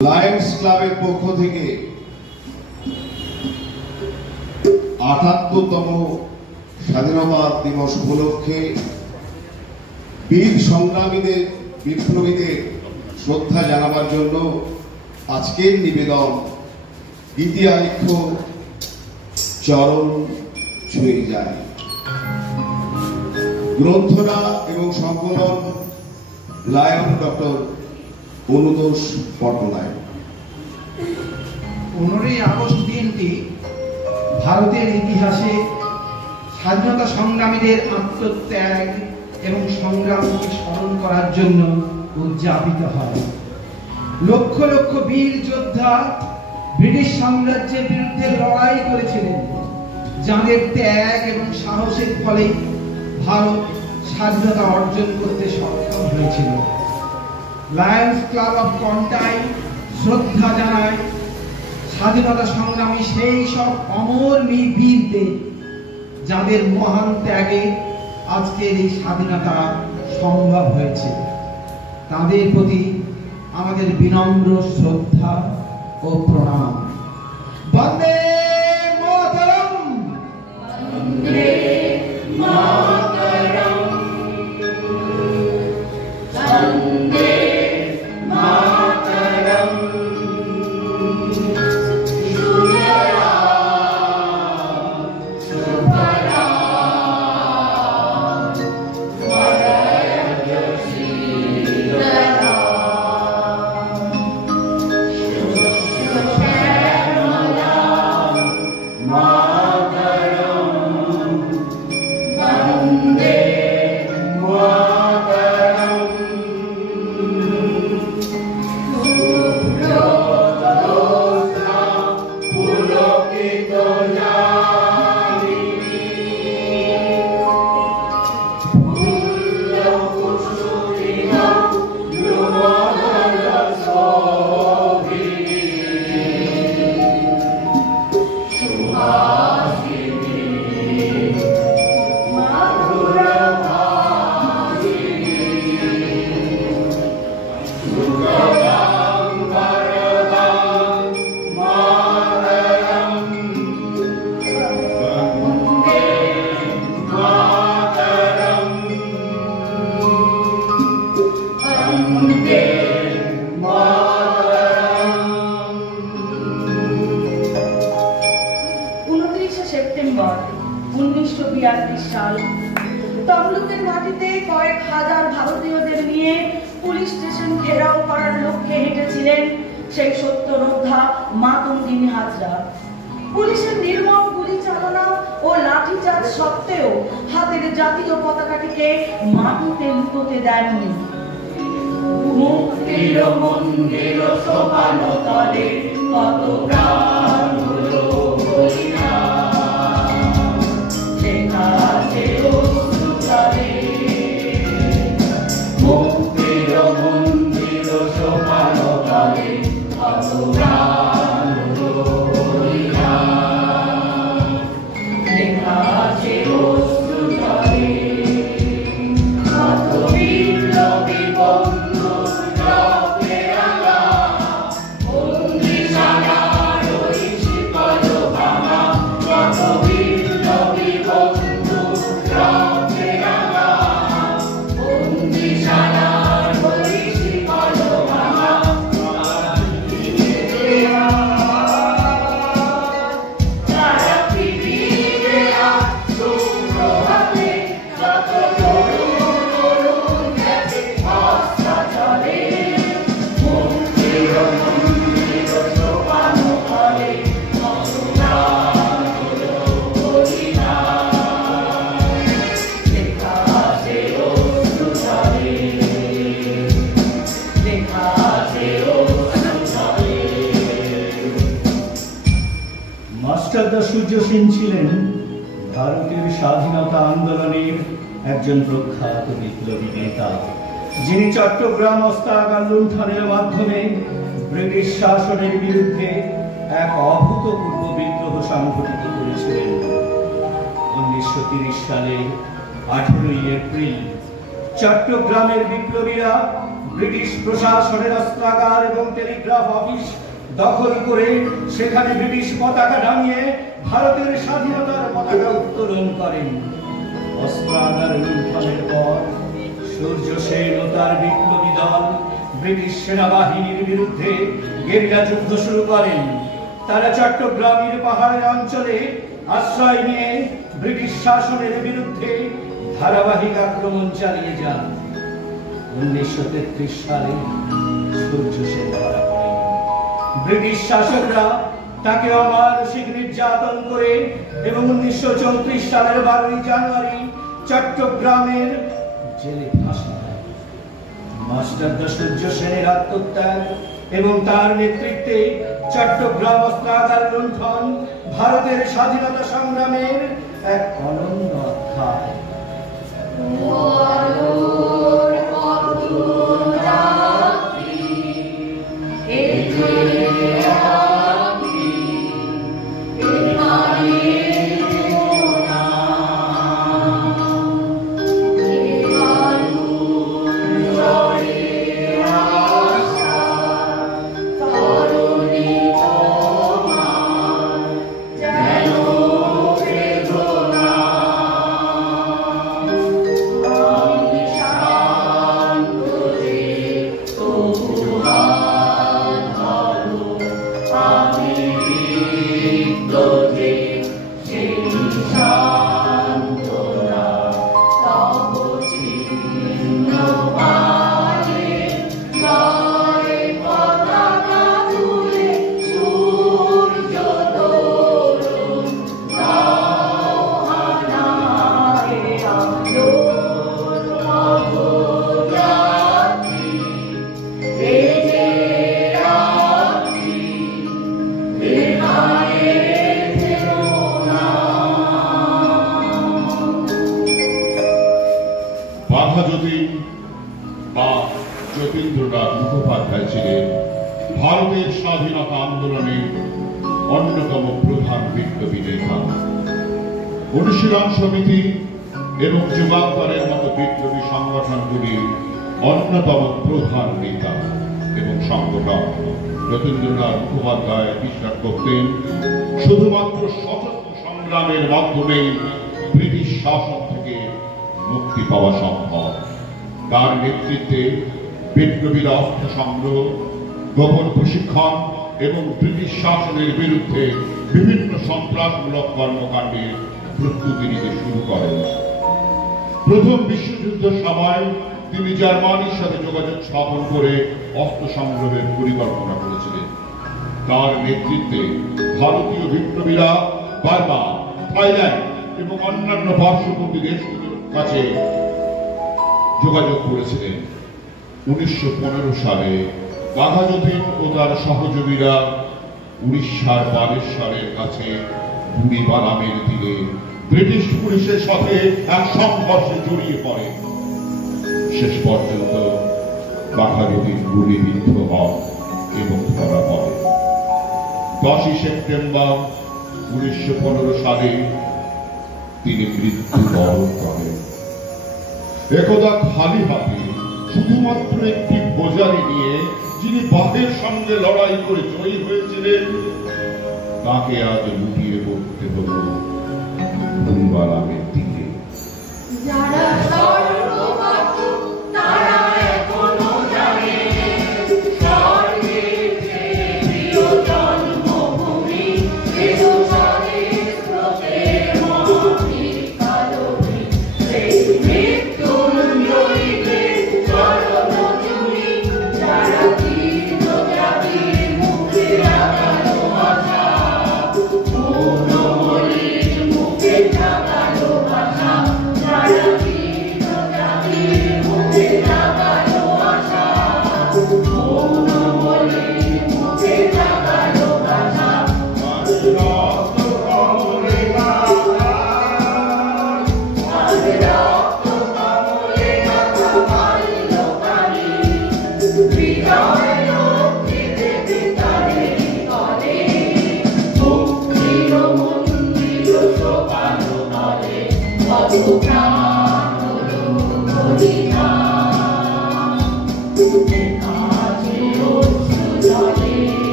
Lions ক্লাবের পক্ষ থেকে ৭৮তম স্বাধীনতা দিবস উপলক্ষে বীর সংগ্রামীদের বিপ্লবীদের শ্রদ্ধা জানাবার জন্য আজকের নিবেদন গীতিয়ালিখ্য চরণ ছুঁয়ে যায়। গ্রন্থনা এবং সংকলন lion doctor Anutosh Patnaik. 15ই August দিনটি ভারতের ইতিহাসে স্বাধীনতা সংগ্রামীদের আত্মত্যাগ এবং সংগ্রামকে স্মরণ করার জন্য উদযাপিত হয়। লক্ষ লক্ষ বীর যোদ্ধা ব্রিটিশ সাম্রাজ্যের বিরুদ্ধে লড়াই করেছিলেন, যাদের ত্যাগ এবং সাহসের ফলে ভারত স্বাধীনতা অর্জন করতে সক্ষম হয়েছিল। লায়ন্স ক্লাব অফ কন্টাই শ্রদ্ধা জানায় স্বাধীনতা সংগ্রামী সেই সব অমর বীরদের, যাদের মহান ত্যাগে আজকের এই স্বাধীনতা সম্ভব হয়েছে। তাদের প্রতি আমাদের বিনম্র শ্রদ্ধা ও প্রণাম। বন্দে মাতরম। বন্দে মাতরম। বন্দে মাতরম। সেপ্টেম্বর 1942 সাল তমলুকের মাটিতে কয়েক হাজার ভারতীয়দের নিয়ে পুলিশ স্টেশন ঘেরাও করার লক্ষ্যে হেঁটেছিলেন সেই সত্যযোদ্ধা মাতঙ্গিনী হাজরা। পুলিশের নির্মম গুলি চালনা ও লাঠিচার্জ সত্ত্বেও হাতের জাতীয় পতাকাটিকে মাটিতে লুকোতে দেননি। মুক্তির মন্দির সোপান তলে কত প্রাণ হলো বলিয়া, মুক্তির মন্দির সোপান তলে কত প্রাণ হলো বলিয়া, লেখা আছে অশ্রু জলে কত বিপ্লবী বন্ধু রক্তে রাঙা, বন্দিশালার ওই শিকল ভাঙা, কত বিপ্লবী বন্ধু রক্তে রাঙা, বন্দিশালার ওই শিকল ভাঙা, তারা পৃথিবীতে সুপ্রভাতে কত তরুণ তরুণ গেছে অস্তা চলে, মুক্তির মন্দির সোপান তলে কত প্রাণ হলো বলিয়া, লেখা আছে অশ্রু জলে, লেখা আছে অশ্রু জলে। মাস্টারদা সূর্য সেন ছিলেন ভারতের স্বাধীনতা আন্দোলনের একজন প্রখ্যাত বিপ্লবী নেতা, যিনি চট্টগ্রাম অস্ত্রাগার লুণ্ঠনের মাধ্যমে ব্রিটিশ শাসনের বিরুদ্ধে এক অভূতপূর্ব বিদ্রোহ সংঘটিত করেছিলেন। 1930 সালে 18ই এপ্রিল চট্টগ্রামের বিপ্লবীরা ব্রিটিশ প্রশাসনের অস্ত্রাগার এবং টেলিগ্রাফ অফিস দখল করে সেখানে ব্রিটিশ পতাকা নামিয়ে ভারতের স্বাধীনতার পতাকা উত্তোলন করেন। অস্ত্রাগার লুণ্ঠনের পর সূর্য সেন ও তার বিপ্লবী দল ব্রিটিশ সেনাবাহিনীর বিরুদ্ধে গেরিলা যুদ্ধ শুরু করেন। তারা চট্টগ্রামের পাহাড়ের অঞ্চলে আশ্রয় নিয়ে ব্রিটিশ শাসনের বিরুদ্ধে ধারাবাহিক আক্রমণ চালিয়ে যান। 1933 সালে সূর্য সেন ধরা পড়েন। ব্রিটিশ শাসকরা তাকে অমানসিক নির্যাতন করে এবং 1934 সালের 12 জানুয়ারি চট্টগ্রামের জেলে ফাঁসি দেয়। মাস্টারদা সূর্য সেনের আত্মত্যাগ এবং তার নেতৃত্বে চট্টগ্রাম অস্ত্রাগার লুণ্ঠন ভারতের স্বাধীনতা সংগ্রামের এক অনন্য অধ্যায়। যতীন্দ্রনাথ মুখোপাধ্যায় ছিলেন ভারতের স্বাধীনতা আন্দোলনের অন্যতম প্রধান বিপ্লবী নেতা। অনুশীলন সমিতি এবং যুগান্তরের মতো বিপ্লবী সংগঠনগুলির অন্যতম প্রধান নেতা এবং সংগঠক যতীন্দ্রনাথ মুখোপাধ্যায় বিশ্বাস করতেন শুধুমাত্র সশস্ত্র সংগ্রামের মাধ্যমে ব্রিটিশ শাসন থেকে মুক্তি পাওয়া সম্ভব। তার নেতৃত্বে বিপ্লবীরা অস্ত্র সংগ্রহ, গোপন প্রশিক্ষণ এবং ব্রিটিশ শাসনের বিরুদ্ধে বিভিন্ন সন্ত্রাসমূলক কর্মকাণ্ডের প্রস্তুতি নিতে শুরু করেন। প্রথম বিশ্বযুদ্ধের সময় তিনি জার্মানির সাথে যোগাযোগ স্থাপন করে অস্ত্র সংগ্রহের পরিকল্পনা করেছিলেন। তার নেতৃত্বে ভারতীয় বিপ্লবীরা বার্মা, থাইল্যান্ড এবং অন্যান্য পার্শ্ববর্তী দেশগুলোর কাছে যোগাযোগ করেছিলেন। 1915 সালে বাঘা যতীন ও তার সহযোগীরা উড়িষ্যার বালেশ্বরের কাছে বুড়ি বালামের তীরে ব্রিটিশ পুলিশের সাথে এক সংঘর্ষে জড়িয়ে পড়ে। শেষ পর্যন্ত বাঘা যতীন গুলিবিদ্ধ হন এবং ধরা পড়ে। 10 সেপ্টেম্বর 1915 সালে তিনি মৃত্যুবরণ করেন। একদা খালি হাতে শুধুমাত্র একটি বোঝারি নিয়ে যিনি বাঘের সঙ্গে লড়াই করে জয়ী হয়েছিলেন, তাকে আজ লুটিয়ে পড়তে হল বুড়িবালামের দিকে। Thank you.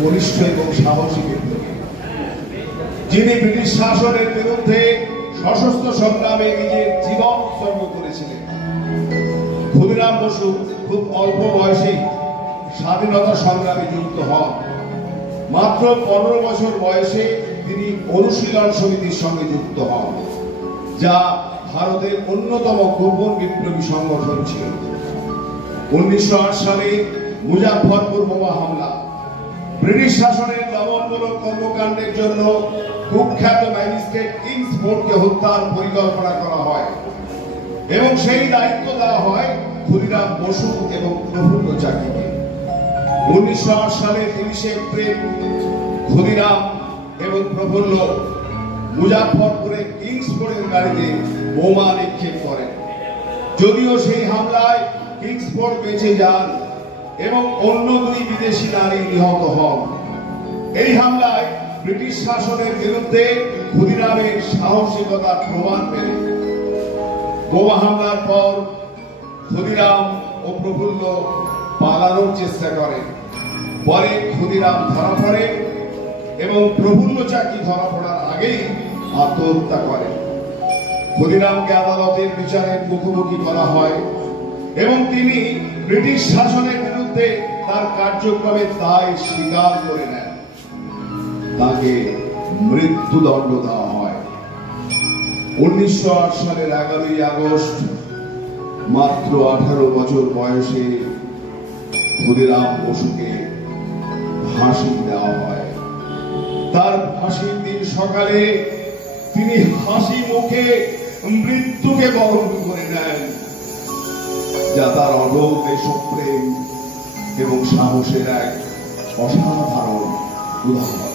বলিষ্ঠ এবং সাহসী বিপ্লবী, যিনি ব্রিটিশ শাসনের বিরুদ্ধে সশস্ত্র সংগ্রামে নিজের জীবন উৎসর্গ করেছিলেন। ক্ষুদিরাম বসু খুব অল্প বয়সেই স্বাধীনতা সংগ্রামে যুক্ত হন। মাত্র 15 বছর বয়সে তিনি অনুশীলন সমিতির সঙ্গে যুক্ত হন, যা ভারতের অন্যতম গোপন বিপ্লবী সংগঠন ছিল। 1908 সালে মুজাফফরপুর বোমা হামলা, ব্রিটিশ শাসনের দমনমূলক কর্মকাণ্ডের জন্য কুখ্যাত ম্যাজিস্ট্রেট কিংসফোর্ডকে হত্যার পরিকল্পনা করা হয় এবং সেই দায়িত্ব দেওয়া হয় ক্ষুদিরাম বসু এবং প্রফুল্ল চাকিকে। 1908 সালের 30 এপ্রিল ক্ষুদিরাম এবং প্রফুল্ল মুজাফফরপুরে কিংসফোর্ডের গাড়িতে বোমা নিক্ষেপ করেন। যদিও সেই হামলায় কিংসফোর্ড বেঁচে যান এবং অন্য 2 বিদেশি নারী নিহত হন। এই হামলায় ব্রিটিশ শাসনের বিরুদ্ধে ক্ষুদিরামের সাহসিকতার প্রমাণ পেলে। বোমা হামলার পর ক্ষুদিরাম ও প্রফুল্ল পালানোর চেষ্টা করেন। পরে ক্ষুদিরাম ধরা পড়ে এবং প্রফুল্ল চাকি ধরা পড়ার আগেই আত্মহত্যা করেন। ক্ষুদিরামকে আদালতের বিচারের মুখোমুখি করা হয় এবং তিনি ব্রিটিশ শাসনের বিরুদ্ধে তার কার্যক্রমের দায় স্বীকার করে নেন। তাকে মৃত্যুদণ্ড দেওয়া হয়। 1908 সালের 11ই আগস্ট মাত্র 18 বছর বয়সে ক্ষুদিরাম বসুকে ফাঁসি দেওয়া হয়। তার ফাঁসির দিন সকালে তিনি হাসি মুখে মৃত্যুকে বরণ করে নেন, যা তার অঢল দেশপ্রেম এবং সাহসের এক অসাধারণ উদাহরণ।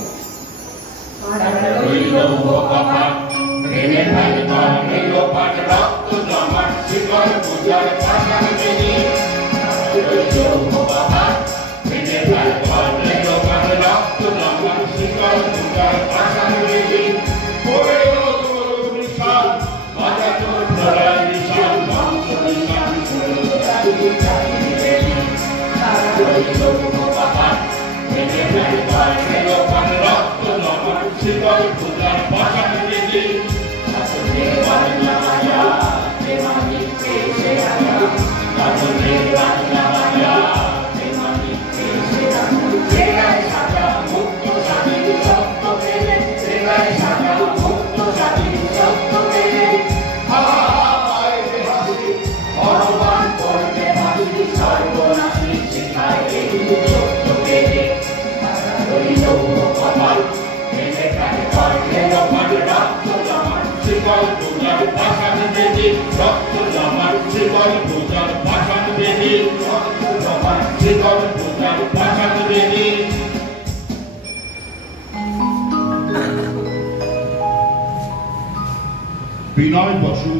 বিনয় বসু,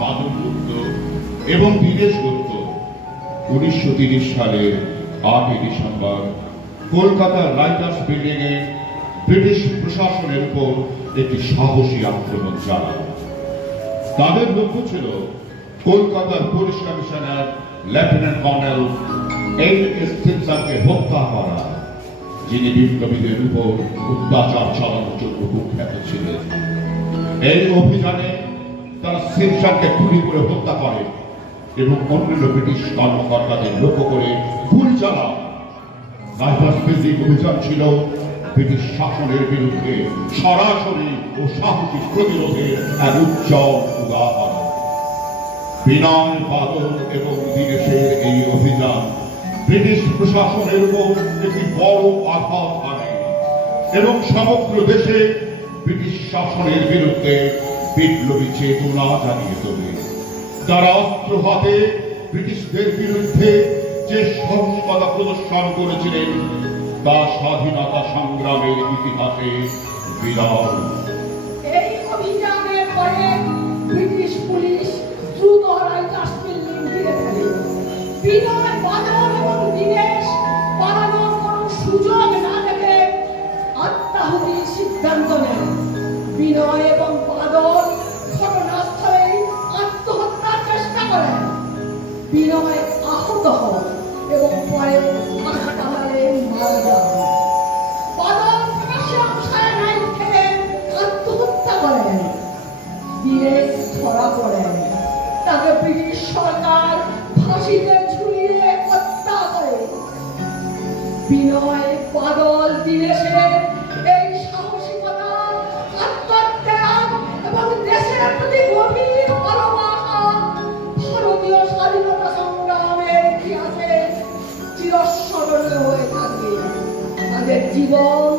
মাধব গুপ্ত এবং দীনেশ গুপ্ত 1930 সালের 8 ডিসেম্বর কলকাতার রাইটার্স বিল্ডিং এ ব্রিটিশ প্রশাসনের উপর একটি সাহসী আক্রমণ চালান। তাদের লক্ষ্য ছিল কলকাতার পুলিশ কমিশনার লেফটেন্যান্ট কর্নেল এল.এস. থিমসনকে হত্যা করা, যিনি বিপ্লবীদের উপর অত্যাচার চালানোর জন্য কুখ্যাত ছিলেন। এই অভিযানে তারা সিমসনকে গুলি করে হত্যা করে এবং অন্যান্য ব্রিটিশ কর্মকর্তাদের লক্ষ্য করে গুলি চালায়। রাইটার্স বিল্ডিং অভিযান ছিল ব্রিটিশ শাসনের বিরুদ্ধে সরাসরি ও সাহসী প্রতিরোধের এক উজ্জ্বল উদাহরণ। বিনয়, বাদল এবং দীনেশের এই অভিযান ব্রিটিশ প্রশাসনের উপর একটি বড় আঘাত আনে এবং সমগ্র দেশে ব্রিটিশ শাসনের বিরুদ্ধে বিপ্লবী চেতনা জাগিয়ে তোলে। তারা অস্ত্র হাতে ব্রিটিশদের বিরুদ্ধে যে সাহসিকতা প্রদর্শন করেছিলেন তা স্বাধীনতা সংগ্রামের ইতিহাসে বিরল। এই অভিযানের পরে ব্রিটিশ পুলিশ দ্রুত রাইটার্স বিল্ডিং ঘিরে ফেলে। বিনয়, বাদল এবং দীনেশ পালানোর কোনো সুযোগ না দেখে আত্মাহুতির সিদ্ধান্ত নেন। বিনয় এবং বাদল ঘটনাস্থলে আত্মহত্যার চেষ্টা করেন। বিনয় আহত হন এবং পরে হাসপাতালে মারা যান। সরকার ফাঁসিতে ঝুলিয়ে হত্যা করে। বিনয় বাদল দীনেশের এই সাহসিকতা, আত্মত্যাগ এবং দেশের প্রতি গভীর ভালোবাসা ভারতীয় স্বাধীনতা সংগ্রামের ইতিহাসে চিরস্মরণীয় হয়ে থাকবে। তাদের জীবন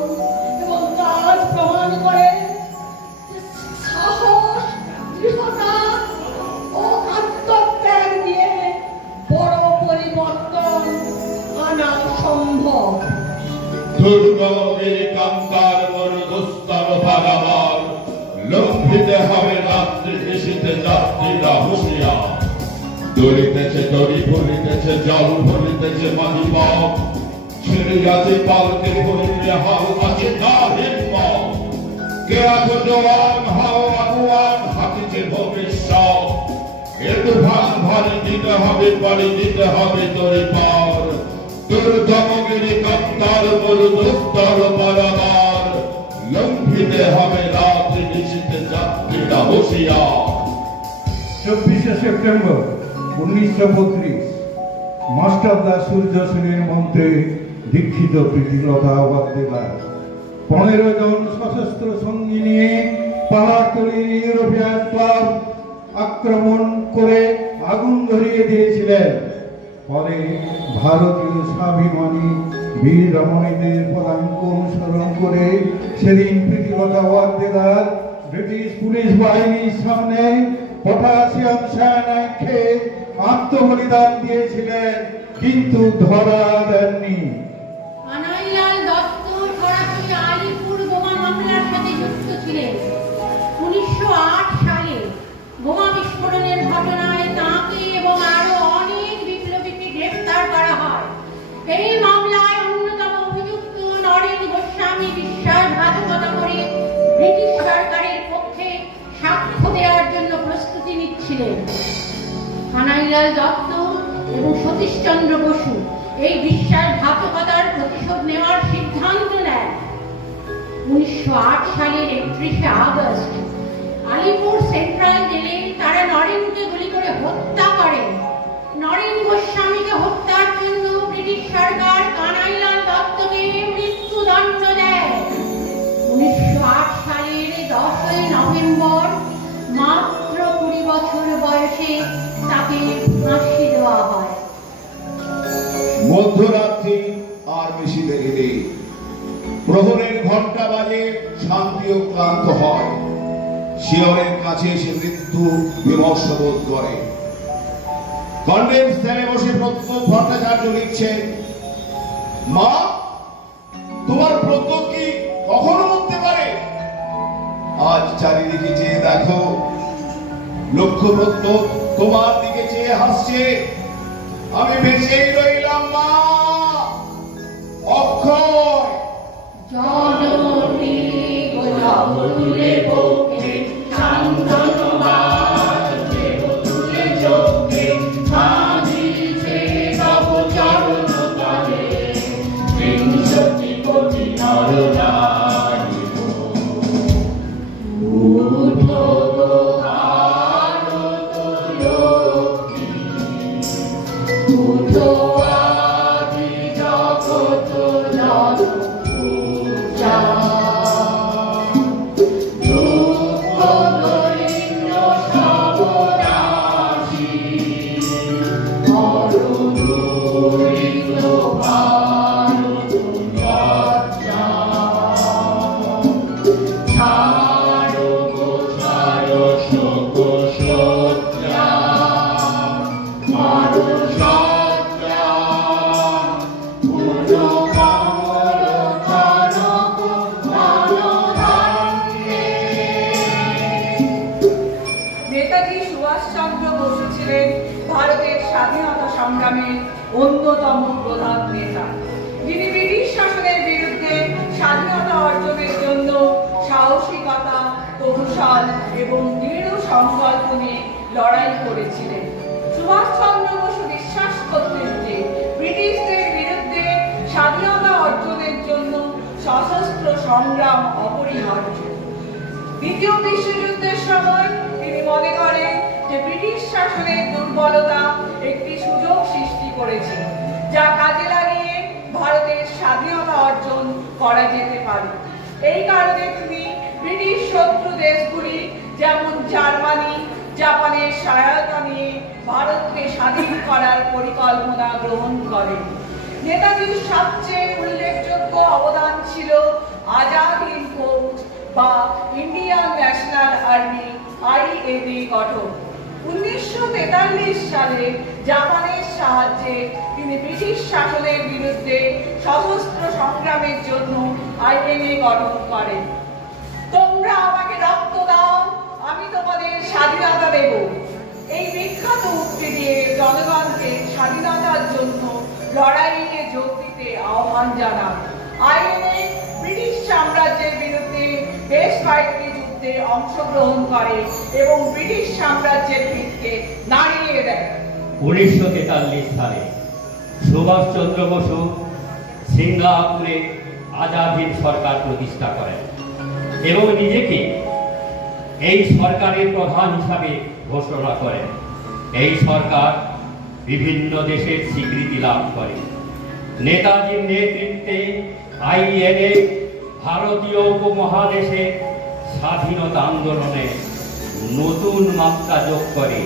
এবং কাজ প্রমাণ করে যে সাহস, দৃঢ়তা ও আত্মত্যাগ দিয়ে বড় পরিবর্তন আনা সম্ভব। দুর্গমের কান্তার মরুদুস্তর পারাবার, লঙ্ঘিতে হবে রাত্রি কৃষিতে যাত্রীরা হুঁশিয়ার। দড়িতেছে দড়ি ভরিতেছে জল ভরিতেছে মাহিপথ, ছেড়ে আছে পালকে ভরিতে হাও আছে না হিম্মত। কে আছো জওয়ান হাও আগুয়ান, হাতিছে ভবিষ্যৎ। এ তুফান ভারী দিতে হবে পাড়ি দিতে হবে দড়ি পার। দুর্গমগিরি কান্তার মরুদুস্তর পারাবার, লঙ্ঘিতে হবে রাত্রি নিশীথে যাত্রীরা হুঁশিয়ার। 24শে সেপ্টেম্বর 1932 মাস্টারদা সূর্য সেনের মন্ত্রে দীক্ষিত প্রীতিলতা ওয়াদ্দেদার 15 জন সশস্ত্র সঙ্গী নিয়ে পাহাড়তলির ইউরোপিয়ান ক্লাব আক্রমণ করে আগুন ধরিয়ে দিয়েছিলেন। পরে ভারতীয় স্বাভিমানী বীর রমণীদের পদাঙ্ক অনুসরণ করে সেদিন প্রীতিলতা ওয়াদ্দেদার ব্রিটিশ পুলিশ বাহিনীর সামনে পটাশিয়াম সায়ানাইড খেয়ে আত্মবলিদান দিয়েছিলেন, কিন্তু ধরা দেননি। কানাইলাল দত্ত ফরাসি আলিপুর বোমা মামলার সাথে যুক্ত ছিলেন। 1908 সালে বোমা বিস্ফোরণের ঘটনায় তাঁকে এবং আরো অনেক বিপ্লবীকে গ্রেফতার করা হয়। এই মামলায় অন্যতম অভিযুক্ত নরেন গোস্বামী বিশ্বাসঘাতকতা করে ব্রিটিশ সরকারের পক্ষে সাক্ষ্য দেওয়ার জন্য প্রস্তুতি নিচ্ছিলেন। কানাইলাল দত্ত এবং সতীশচন্দ্র বসু এই বিশ্বাসঘাতকতার প্রতিশোধ নেওয়ার সিদ্ধান্ত নেন। 1908 সালের 31শে আগস্ট আলিপুর সেন্ট্রাল জেলে তারা নরেনকে গুলি করে হত্যা করেন। নরেন গোস্বামীকে হত্যার জন্য ব্রিটিশ সরকার কানাইলাল দত্তকে মৃত্যুদণ্ড দেয়। 1908 সালের 10 নভেম্বর মাত্র 20 বছর বয়সে তাকে ফাঁসি দেওয়া হয়। মধ্যরাত্রি আর বেশি দেরি নেই। প্রহরের ঘন্টা বাজে, শান্তিও ক্লান্ত হয়। শিয়রের কাছে এসে মৃত্যু বিমর্ষ বোধ করে। কন্ডেন্স সেলে বসে প্রত্যেক ভট্টাচার্য লিখছেন, মা তোমার প্রত্যেক কি কখনো মরতে পারে? আজ চারিদিকে চেয়ে দেখো, লক্ষ্য প্রত্যেক তোমার দিকে চেয়ে হাসছে। আমি বেঁচেই রইলাম মা, অক্ষয়। জননী গোলাপ তুলে বুকে শান্তনুবাদ দেব তুলে চোখে সাজিছে তব চরণ তলে 300 কোটি নরনারী উঠো গো ভারত লক্ষ্মী, উঠো আদি জগৎ জন পূজা। দুঃখ দরিদ্র সবনাশী, মরুদূরিত ভারত লজ্জা। ছাড়ো গো ছাড়ো শোক সজ্জা, মারো সজ্জা। পুরো কমল চরক নয়নান্তে। নেতাজি সুভাষচন্দ্র বসু ছিলেন ভারতের স্বাধীনতা সংগ্রামের অন্যতম প্রধান নেতা, যিনি ব্রিটিশ শাসনের বিরুদ্ধে স্বাধীনতা অর্জনের জন্য সাহসিকতা, কৌশল এবং দৃঢ় সংকল্প নিয়ে লড়াই করেছিলেন। সুভাষচন্দ্র বসু বিশ্বাস করতেন যে ব্রিটিশদের বিরুদ্ধে স্বাধীনতা অর্জনের জন্য সশস্ত্র সংগ্রাম অপরিহার্য। দ্বিতীয় বিশ্বযুদ্ধের সময় তিনি মনে করেন যে যে ব্রিটিশ শাসনের দুর্বলতা একটি সুযোগ সৃষ্টি করেছে, যা কাজে লাগিয়ে ভারতের স্বাধীনতা অর্জন করা যেতে পারে। এই কারণে তিনি ব্রিটিশ শত্রু দেশগুলি যেমন জার্মানি, জাপানের সহায়তা নিয়ে ভারতকে স্বাধীন করার পরিকল্পনা গ্রহণ করেন। নেতাজির সবচেয়ে উল্লেখযোগ্য অবদান ছিল আজাদ হিন্দ ফৌজ বা ইন্ডিয়ান ন্যাশনাল আর্মি (INA) গঠন। 1943 সালে জাপানের সাহায্যে তিনি ব্রিটিশ শাসনের বিরুদ্ধে সশস্ত্র সংগ্রামের জন্য INA গঠন করেন। তোমরা আমাকে রক্ত দাও, আমি তোমাদের স্বাধীনতা দেব, এই বিখ্যাত উক্তি দিয়ে জনগণকে স্বাধীনতার জন্য লড়াইয়ে যোগ দিতে আহ্বান জানান। INA ব্রিটিশ সাম্রাজ্যের বিরুদ্ধে বেশ কয়েকটি যুদ্ধে অংশগ্রহণ করে এবং ব্রিটিশ সাম্রাজ্যের ভিতকে নাড়িয়ে দেয়। 1943 সালে সুভাষচন্দ্র বসু সিঙ্গাপুরে আজাদ হিন্দ সরকার প্রতিষ্ঠা করেন এবং নিজেকে এই সরকারের প্রধান হিসাবে ঘোষণা করেন। এই সরকার বিভিন্ন দেশের স্বীকৃতি লাভ করে। নেতাজির নেতৃত্বে INA ভারতীয় উপমহাদেশে স্বাধীনতা আন্দোলনে নতুন মাত্রা যোগ করে।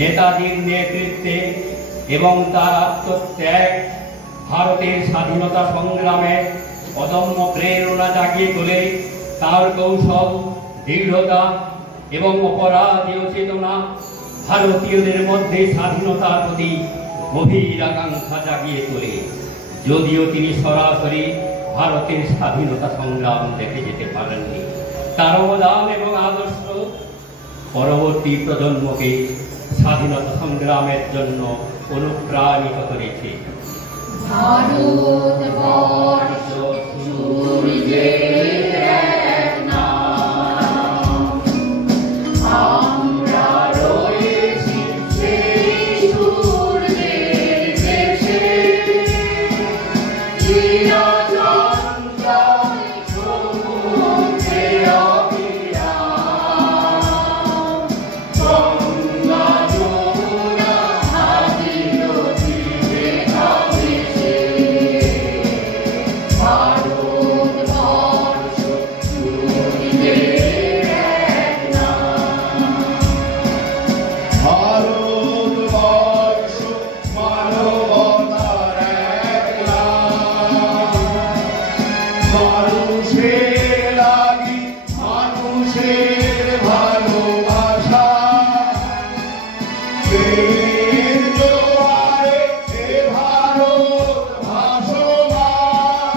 নেতাজির নেতৃত্বে এবং তার আত্মত্যাগ ভারতের স্বাধীনতা সংগ্রামে অদম্য প্রেরণা জাগিয়ে তোলে। তার কৌশল, দৃঢ়তা এবং অপরাধীয় চেতনা ভারতীয়দের মধ্যে স্বাধীনতার প্রতি গভীর আকাঙ্ক্ষা জাগিয়ে তোলে। যদিও তিনি সরাসরি ভারতের স্বাধীনতা সংগ্রাম দেখে যেতে পারেননি, তার অবদান এবং আদর্শ পরবর্তী প্রজন্মকে স্বাধীনতা সংগ্রামের জন্য অনুপ্রাণিত করেছে। ভারতবর্ষ সূর্যের এক নাম, আমরা রয়েছি সেই সূর্যের দেশে, চিরচঞ্চল সমুদ্রে অবিরাম, গঙ্গা যমুনা ভাগীরথী রেখা ভেসে, ভারতবর্ষ সূর্যের এক নাম। ভারতবর্ষ মানবতার এক নাম, মানুষের লাগি মানুষের ভালোবাসা, প্রেমের জোয়ারে এ ভারত ভাসমান,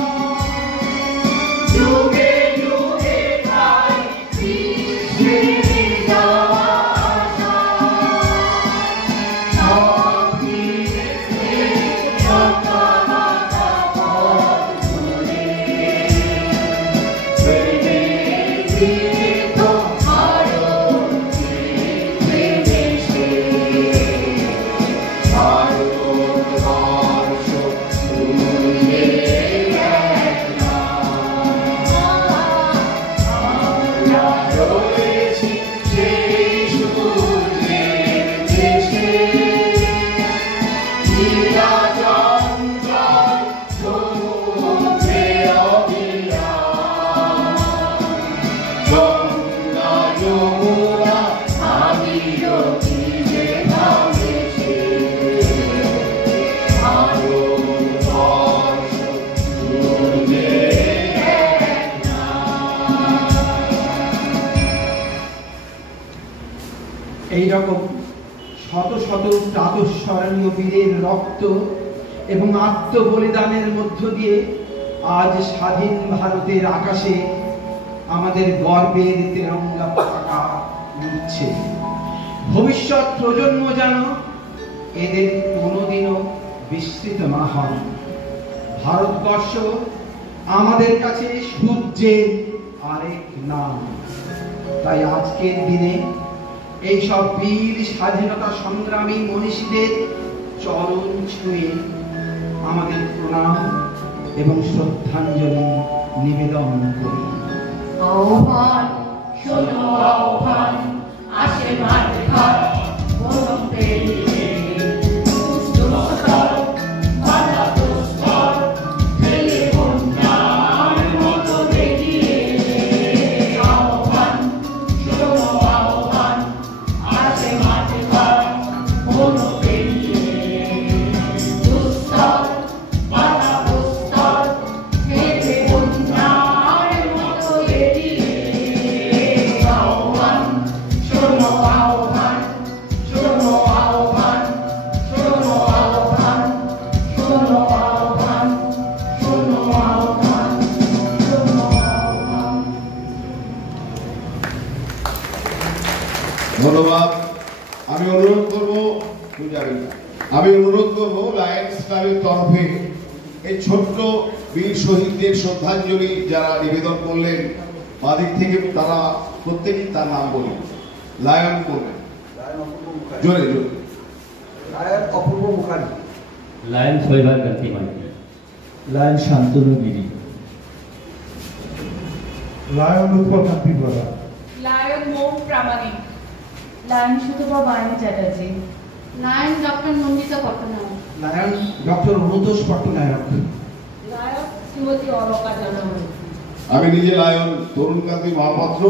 যুগে যুগে তাই সৃষ্টির যাওয়া আসা, সব দিকে চক্রাকার পথ ধরে, প্রেমের তীর্থ ভারত দেশে, ভারতবর্ষ সূর্যের এক নাম, আমরা রয়েছি সেই সূর্যের দেশে, চিরচঞ্চল সমুদ্রে অবিরাম, গঙ্গা যমুনা ভাগীরথী রেখা ভেসে, ভারতবর্ষ সূর্যের এক নাম। এইরকম শত শত প্রাতঃস্মরণীয় বীরের রক্ত এবং আত্মবলিদানের মধ্য দিয়ে আজ স্বাধীন ভারতের আকাশে আমাদের গর্বের তেরঙ্গা পতাকা উঠছে। ভবিষ্যৎ প্রজন্ম যেন এদের কোনোদিনও বিস্মৃত না হন। ভারতবর্ষ আমাদের কাছে সূর্যের আরেক নাম। তাই আজকের দিনে এইসব বীর স্বাধীনতা সংগ্রামী মনীষীদের চরণ ছুঁয়ে আমাদের প্রণাম এবং শ্রদ্ধাঞ্জলি নিবেদন করি। আহ্বান, শোনো আহ্বান, আসে মাঠে ঘাট ধন্যবাদ। আমি অনুরোধ করবো লায়ন্স ক্লাবের তরফে এই ছোট্ট বীর শহীদদের শ্রদ্ধাঞ্জলি যারা নিবেদন করলেন বাদিক থেকে তারা প্রত্যেকেই তার নাম বললেন। লায়ন বলবেন জোরে জোরে। লায়ন অপূর্ব Mukherjee, lion Saibal Kanti Mandi, lion Santanu Giri, lion Upakanti Bora, lion Mou Pramanik, lion Sutapa Chatterjee, lion doctor Nandita Pattanaik, lion doctor Anutosh Pattanaik, lion Shrimati Alaka Janamani. আমি নিজে লায়ন তরুণকান্তি মহাপাত্র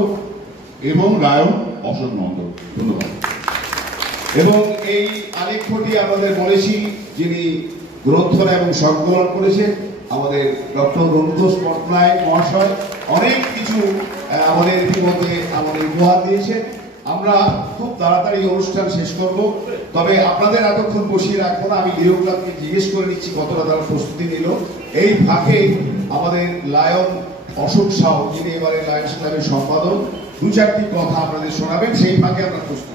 এবং লায়ন অশোক মন্ডল। ধন্যবাদ। এবং এই আলেখ্যটি আমাদের বলেছি যিনি গ্রন্থনা এবং সংকলন করেছেন আমাদের ডক্টর অনুতোষ পট্টনায়ক মহাশয়। অনেক কিছু আমাদের ইতিমধ্যে আমাদের উপহার দিয়েছেন। আমরা খুব তাড়াতাড়ি অনুষ্ঠান শেষ করব, তবে আপনাদের এতক্ষণ বসিয়ে রাখবো না। আমি লিও ক্লাবকে জিজ্ঞেস করে নিচ্ছি কতটা তারা প্রস্তুতি নিল। এই ফাঁকে আমাদের লায়ন অশোক সাউ যিনি এবারে লায়ন্স ক্লাবের সম্পাদক 2-4টি কথা আপনাদের শোনাবেন, সেই ফাঁকে আমরা প্রস্তুত।